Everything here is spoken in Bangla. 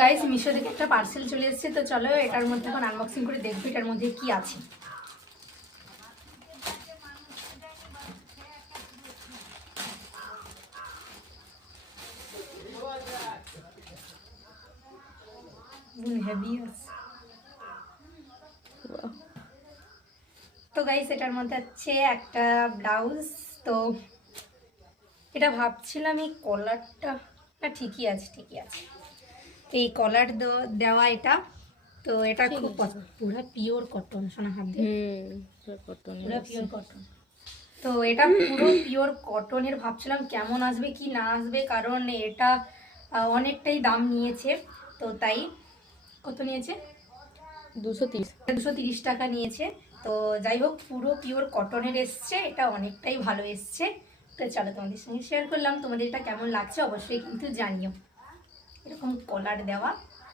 গাইস মিশো থেকে একটা পার্সেল চলে এসেছে, তো চলো এটার মধ্যে এখন আনবক্সিং করে দেখবো এটার মধ্যে কি আছে। তো গাইস এটার মধ্যে আছে একটা ব্লাউজ। তো এটা ভাবছিলাম এই কলারটা না, ঠিকই আছে ঠিকই আছে, এই কলার দেওয়া এটা। তো এটা খুব পুরো পিওর কটন, শোনা হাত দিয়ে পুরো পিওর কটন। তো এটা পুরো পিওর কটনের, ভাবছিলাম কেমন আসবে কি না আসবে, কারণ এটা অনেকটাই দাম নিয়েছে। তো তাই কত নিয়েছে? 230 টাকা নিয়েছে। তো যাই হোক, পুরো পিওর কটনের এসছে, এটা অনেকটাই ভালো এসছে। তো চলো তোমাদের সঙ্গে শেয়ার করলাম, তোমাদের এটা কেমন লাগছে অবশ্যই কিন্তু জানিও। এরকম কলার দেওয়া,